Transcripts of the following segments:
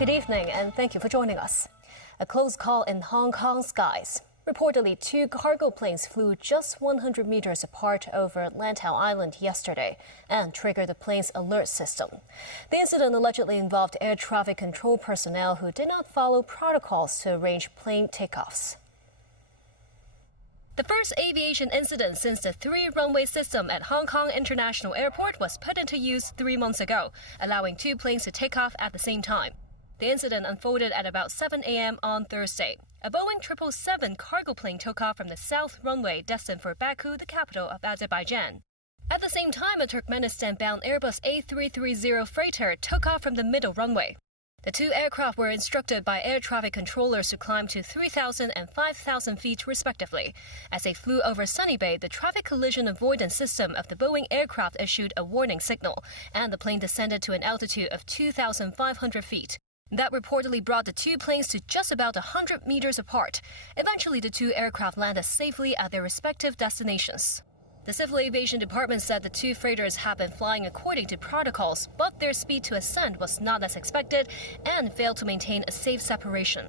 Good evening and thank you for joining us. A close call in Hong Kong skies. Reportedly, two cargo planes flew just 100 meters apart over Lantau Island yesterday and triggered the plane's alert system. The incident allegedly involved air traffic control personnel who did not follow protocols to arrange plane takeoffs. The first aviation incident since the three-runway system at Hong Kong International Airport was put into use 3 months ago, allowing two planes to take off at the same time. The incident unfolded at about 7 a.m. on Thursday. A Boeing 777 cargo plane took off from the south runway destined for Baku, the capital of Azerbaijan. At the same time, a Turkmenistan-bound Airbus A330 freighter took off from the middle runway. The two aircraft were instructed by air traffic controllers to climb to 3,000 and 5,000 feet respectively. As they flew over Sunny Bay, the traffic collision avoidance system of the Boeing aircraft issued a warning signal, and the plane descended to an altitude of 2,500 feet. That reportedly brought the two planes to just about 100 meters apart. Eventually, the two aircraft landed safely at their respective destinations. The Civil Aviation Department said the two freighters had been flying according to protocols, but their speed to ascent was not as expected and failed to maintain a safe separation.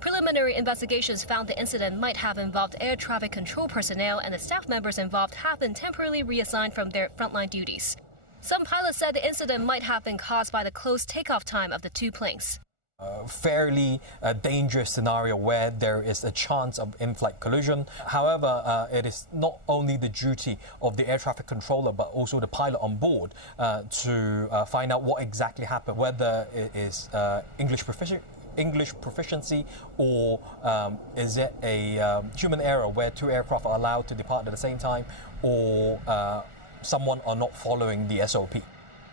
Preliminary investigations found the incident might have involved air traffic control personnel, and the staff members involved have been temporarily reassigned from their frontline duties. Some pilots said the incident might have been caused by the close takeoff time of the two planes. Fairly dangerous scenario where there is a chance of in-flight collision. However, it is not only the duty of the air traffic controller but also the pilot on board to find out what exactly happened, whether it is English proficiency or is it a human error where two aircraft are allowed to depart at the same time, or someone are not following the SOP.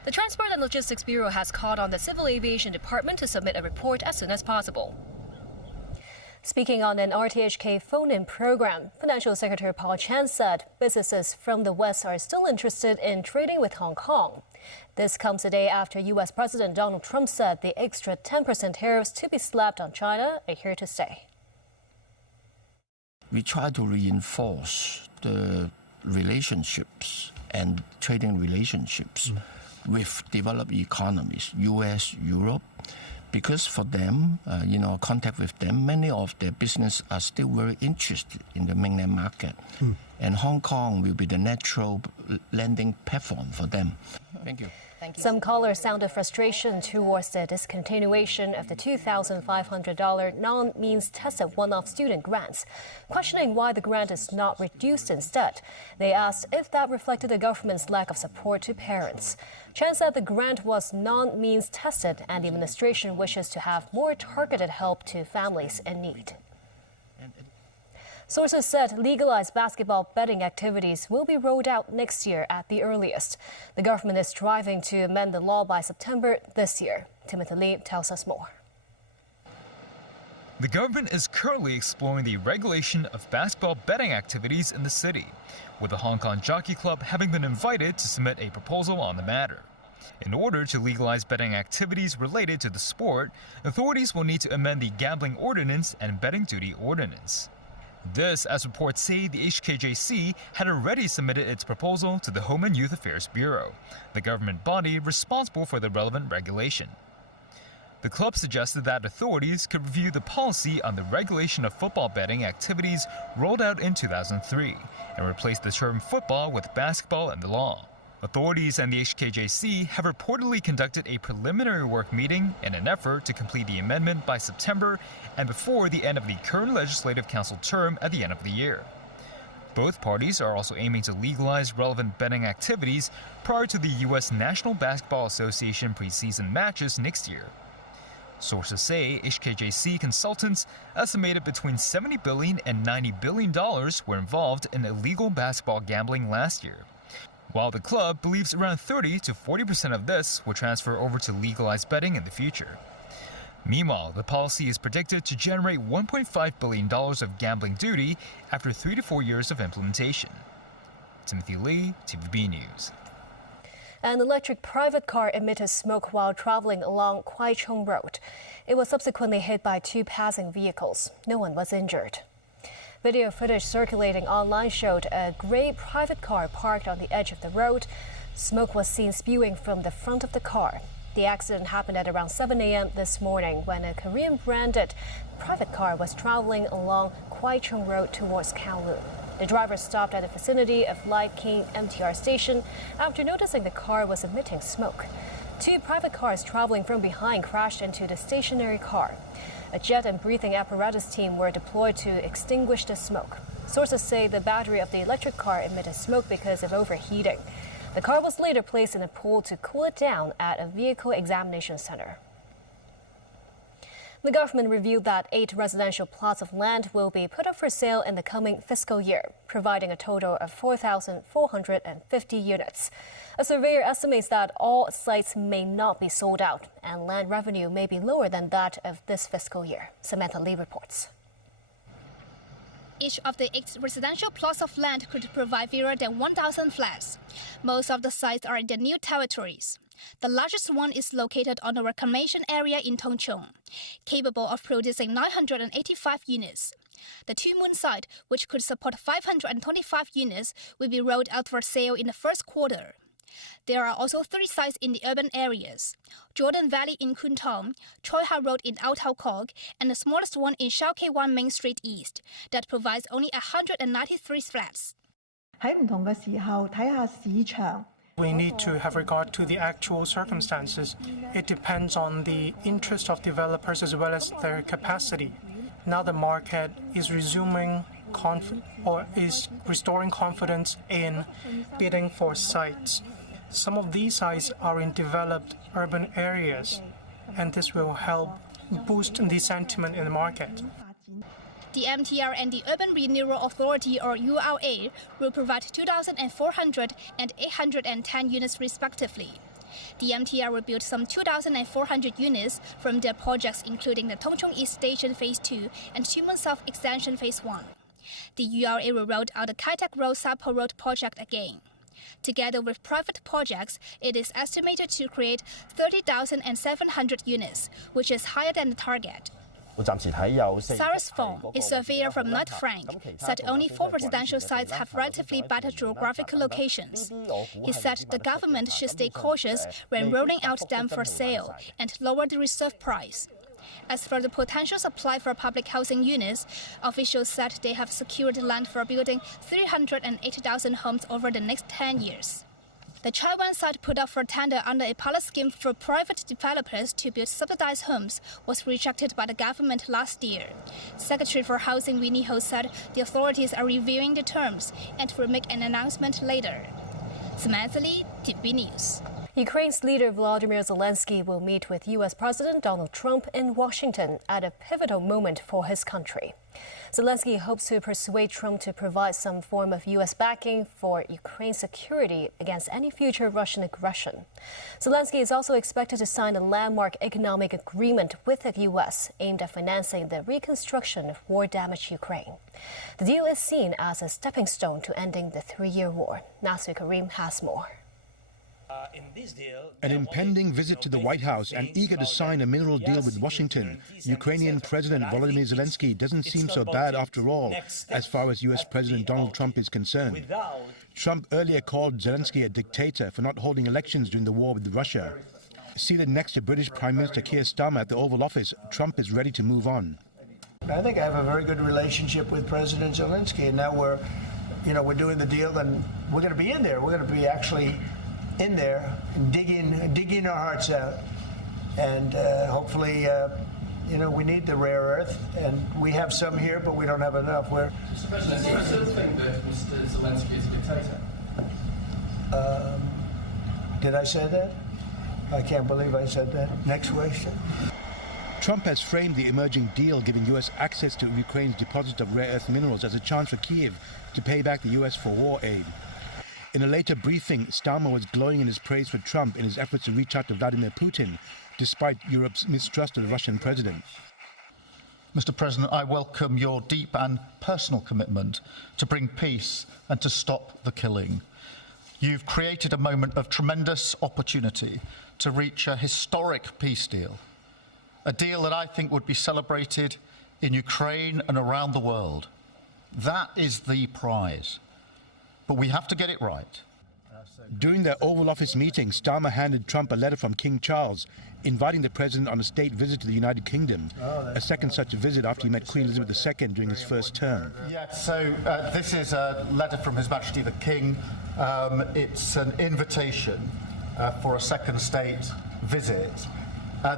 The Transport and Logistics Bureau has called on the Civil Aviation Department to submit a report as soon as possible. Speaking on an RTHK phone-in program, Financial Secretary Paul Chan said businesses from the West are still interested in trading with Hong Kong. This comes a day after U.S. President Donald Trump said the extra 10% tariffs to be slapped on China are here to stay. We try to reinforce the relationships and trading relationships with developed economies, U.S., Europe, because for them, contact with them, many of their business are still very interested in the mainland market. And Hong Kong will be the natural landing platform for them. Thank you. Some callers sounded frustration towards the discontinuation of the $2,500 non-means tested one-off student grants, questioning why the grant is not reduced instead. They asked if that reflected the government's lack of support to parents. Chan said the grant was non-means tested and the administration wishes to have more targeted help to families in need. Sources said legalized basketball betting activities will be rolled out next year at the earliest. The government is striving to amend the law by September this year. Timothy Lee tells us more. The government is currently exploring the regulation of basketball betting activities in the city, with the Hong Kong Jockey Club having been invited to submit a proposal on the matter. In order to legalize betting activities related to the sport, authorities will need to amend the Gambling Ordinance and Betting Duty Ordinance. This, as reports say, the HKJC had already submitted its proposal to the Home and Youth Affairs Bureau, the government body responsible for the relevant regulation. The club suggested that authorities could review the policy on the regulation of football betting activities rolled out in 2003 and replace the term football with basketball in the law. Authorities and the HKJC have reportedly conducted a preliminary work meeting in an effort to complete the amendment by September and before the end of the current Legislative Council term at the end of the year. Both parties are also aiming to legalize relevant betting activities prior to the U.S. National Basketball Association preseason matches next year. Sources say HKJC consultants estimated between $70 billion and $90 billion were involved in illegal basketball gambling last year, while the club believes around 30 to 40% of this will transfer over to legalized betting in the future. Meanwhile, the policy is predicted to generate $1.5 billion of gambling duty after 3 to 4 years of implementation. Timothy Lee, TVB News. An electric private car emitted smoke while traveling along Kwai Chung Road. It was subsequently hit by two passing vehicles. No one was injured. Video footage circulating online showed a gray private car parked on the edge of the road. Smoke was seen spewing from the front of the car. The accident happened at around 7 a.m. this morning when a Korean-branded private car was traveling along Kwai Chung Road towards Kowloon. The driver stopped at the vicinity of Lai King MTR station after noticing the car was emitting smoke. Two private cars traveling from behind crashed into the stationary car. A jet and breathing apparatus team were deployed to extinguish the smoke. Sources say the battery of the electric car emitted smoke because of overheating. The car was later placed in a pool to cool it down at a vehicle examination center. The government revealed that 8 residential plots of land will be put up for sale in the coming fiscal year, providing a total of 4,450 units. A surveyor estimates that all sites may not be sold out, and land revenue may be lower than that of this fiscal year. Samantha Lee reports. Each of the 8 residential plots of land could provide fewer than 1,000 flats. Most of the sites are in the new territories. The largest one is located on a reclamation area in Tongchong, capable of producing 985 units. The Two Moon site, which could support 525 units, will be rolled out for sale in the first quarter. There are also 3 sites in the urban areas: Jordan Valley in Kwun Tong, Choi Ha Road in Ao Tau Kok, and the smallest one in Shao Kei Wan Main Street East, that provides only 193 flats. 喺唔同嘅時候睇下市場。 We need to have regard to the actual circumstances. It depends on the interest of developers as well as their capacity. Now the market is resuming is restoring confidence in bidding for sites. Some of these sites are in developed urban areas, and this will help boost the sentiment in the market. The MTR and the Urban Renewal Authority, or URA, will provide 2,400 and 810 units respectively. The MTR will build some 2,400 units from their projects, including the Tongchong East Station Phase 2 and Two Moon South Extension Phase 1. The URA will roll out the Kai Tak Road Sapo Road project again. Together with private projects, it is estimated to create 30,700 units, which is higher than the target. Cyrus Fong, a surveyor from Knight Frank, said only 4 residential sites have relatively better geographical locations. He said the government should stay cautious when rolling out them for sale and lower the reserve price. As for the potential supply for public housing units, officials said they have secured land for building 380,000 homes over the next 10 years. The Chai Wan site put up for tender under a pilot scheme for private developers to build subsidized homes was rejected by the government last year. Secretary for Housing Winnie Ho said the authorities are reviewing the terms and will make an announcement later. Samantha Lee, TVB News. Ukraine's leader Volodymyr Zelensky will meet with U.S. President Donald Trump in Washington at a pivotal moment for his country. Zelensky hopes to persuade Trump to provide some form of U.S. backing for Ukraine's security against any future Russian aggression. Zelensky is also expected to sign a landmark economic agreement with the U.S. aimed at financing the reconstruction of war-damaged Ukraine. The deal is seen as a stepping stone to ending the 3-year war. Nasser Karim has more. An impending visit to the White House and eager to sign a mineral deal with Washington, Ukrainian President Volodymyr Zelensky doesn't seem so bad after all, as far as U.S. President Donald Trump is concerned. Trump earlier called Zelensky a dictator for not holding elections during the war with Russia. Seated next to British Prime Minister Keir Starmer at the Oval Office, Trump is ready to move on. I think I have a very good relationship with President Zelensky, and now we're doing the deal, and we're going to be in there. We're going to be actually in there and digging our hearts out, and hopefully, we need the rare earth, and we have some here, but we don't have enough. Mr. President, do you still think that Mr. Zelensky is a dictator? Did I say that? I can't believe I said that. Next question. Trump has framed the emerging deal giving U.S. access to Ukraine's deposit of rare earth minerals as a chance for Kyiv to pay back the U.S. for war aid. In a later briefing, Starmer was glowing in his praise for Trump in his efforts to reach out to Vladimir Putin, despite Europe's mistrust of the Russian president. Mr. President, I welcome your deep and personal commitment to bring peace and to stop the killing. You've created a moment of tremendous opportunity to reach a historic peace deal, a deal that I think would be celebrated in Ukraine and around the world. That is the prize. But we have to get it right. During their Oval Office meeting, Starmer handed Trump a letter from King Charles inviting the president on a state visit to the United Kingdom, a second such visit after he met Queen Elizabeth II during his first term. Yes, so this is a letter from His Majesty the King. It's an invitation for a second state visit.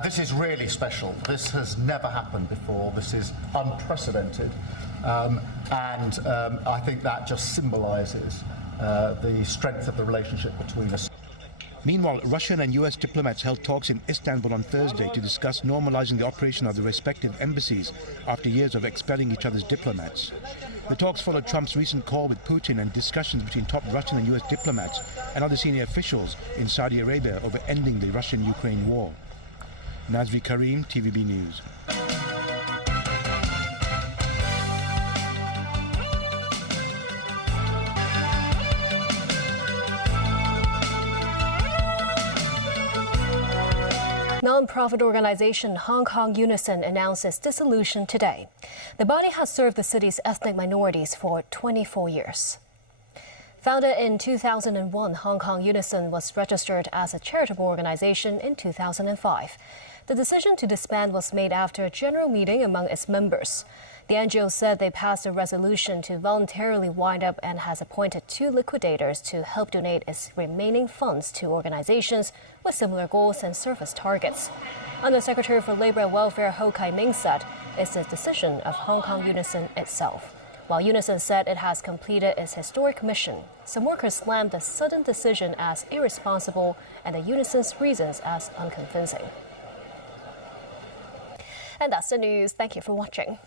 This is really special. This has never happened before. This is unprecedented. And I think that just symbolises the strength of the relationship between us. Meanwhile, Russian and US diplomats held talks in Istanbul on Thursday to discuss normalizing the operation of the respective embassies after years of expelling each other's diplomats. The talks followed Trump's recent call with Putin and discussions between top Russian and US diplomats and other senior officials in Saudi Arabia over ending the Russian-Ukraine war. Nazri Karim, TVB News. Non-profit organization Hong Kong Unison announced its dissolution today. The body has served the city's ethnic minorities for 24 years. Founded in 2001, Hong Kong Unison was registered as a charitable organization in 2005. The decision to disband was made after a general meeting among its members. The NGO said they passed a resolution to voluntarily wind up and has appointed 2 liquidators to help donate its remaining funds to organizations with similar goals and service targets. Undersecretary for Labor and Welfare Ho Kai Ming said it's a decision of Hong Kong Unison itself. While Unison said it has completed its historic mission, some workers slammed the sudden decision as irresponsible and the Unison's reasons as unconvincing. And that's the news. Thank you for watching.